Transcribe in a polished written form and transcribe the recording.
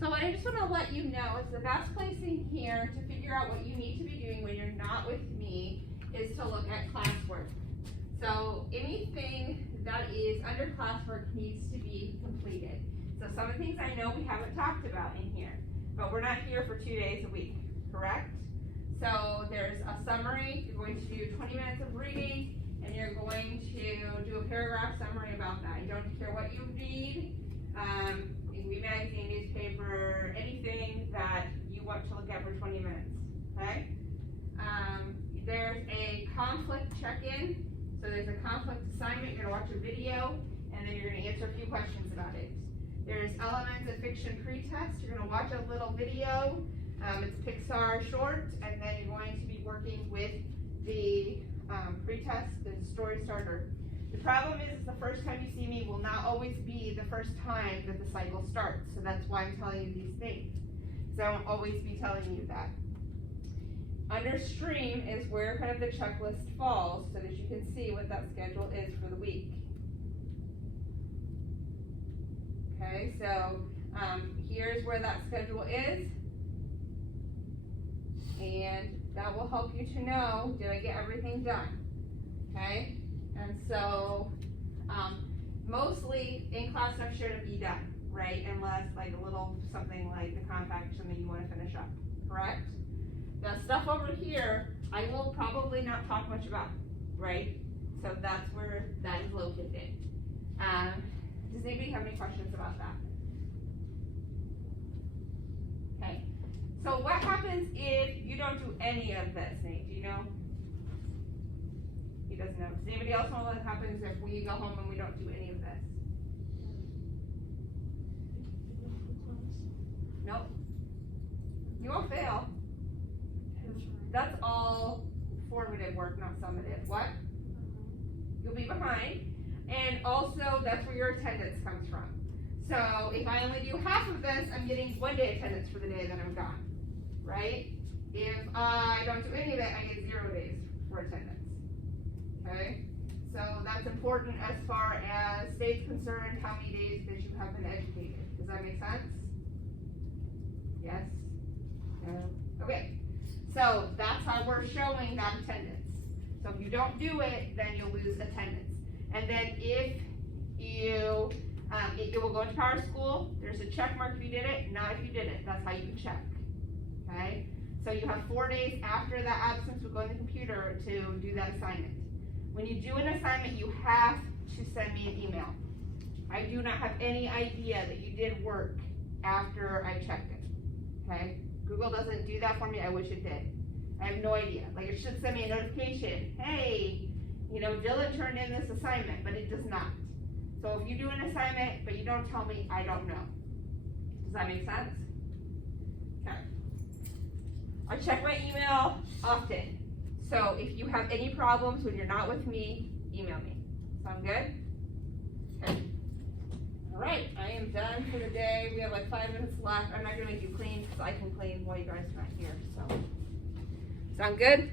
So what I just want to let you know is the best place in here to figure out what you need to be doing when you're not with me is to look at classwork. So anything that is under classwork needs to be completed. So some of the things I know we haven't talked about in here, but we're not here for 2 days a week, correct? So there's a summary. You're going to do 20 minutes of reading, and you're going to do a paragraph summary about that. You don't care what you read. It can be magazine, newspaper, anything that you want to look at for 20 minutes, okay? There's a conflict check-in. So there's a conflict assignment. You're gonna watch a video, and then you're gonna answer a few questions about it. There's elements of fiction pretest. You're gonna watch a little video. It's a Pixar short, and then you're going to be working with the pretest, the story starter. The problem is the first time you see me will not always be the first time that the cycle starts. So that's why I'm telling you these things. So I won't always be telling you that. Under stream is where kind of the checklist falls so that you can see what that schedule is for the week. Okay, so here's where that schedule is. And that will help you to know, did I get everything done? Okay, and so mostly in class stuff should be done, right? Unless like a little something like the compact, something you want to finish up, correct? The stuff over here, I will probably not talk much about, right? So that's where that is located. Does anybody have any questions about that? Okay. So what happens if you don't do any of this, Nate? Do you know? He doesn't know. Does anybody else know what happens if we go home and we don't do any of this? Nope. You won't fail. That's all formative work, not summative. What? You'll be behind. And also, that's where your attendance comes from. So if I only do half of this, I'm getting 1 day attendance for the day that I'm gone, right? If I don't do any of it, I get 0 days for attendance, okay? So that's important as far as state's concerned, how many days that you have been educated. Does that make sense? Yes? No? Okay. So that's how we're showing that attendance. So if you don't do it, then you'll lose attendance. And then if you, it will go into PowerSchool. There's a check mark if you did it, not if you didn't. That's how you check, okay? So you have 4 days after that absence will go in the computer to do that assignment. When you do an assignment, you have to send me an email. I do not have any idea that you did work after I checked it, okay? Google doesn't do that for me. I wish it did. I have no idea. Like it should send me a notification. Hey, you know, Dylan turned in this assignment, but it does not. So if you do an assignment, but you don't tell me, I don't know. Does that make sense? Okay. I check my email often. So if you have any problems when you're not with me, email me. Sound good? Okay. All right, I am done for the day. We have like 5 minutes left. I'm not gonna make you clean because I can clean while you guys are not here, so. Sound good?